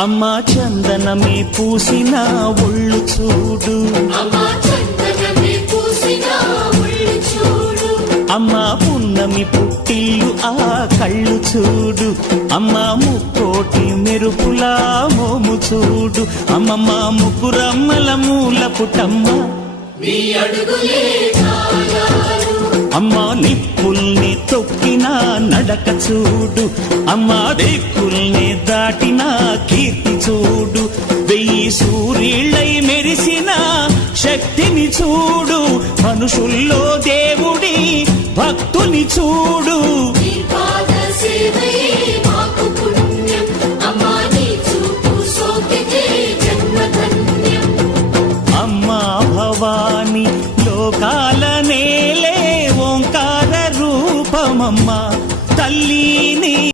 అమ్మా చందనమే పూసిన ఒళ్ళు చూడు, అమ్మా పున్నమి పుట్టిల్లు ఆ కళ్ళు చూడు, అమ్మా ముక్కోటి మెరుపులా మోము చూడు, అమ్మమ్మ ముగ్గురమ్మల మూల పుటమ్మ అమ్మా నిప్పుల్ని తొక్కిన నడక చూడు, అమ్మా దిక్కుల్ని దాటిన కీర్తి చూడు, 1000 సూర్యుళ్ళై మెరిసిన శక్తిని చూడు, మనుషుల్లో దేవుడి భక్తుని చూడు.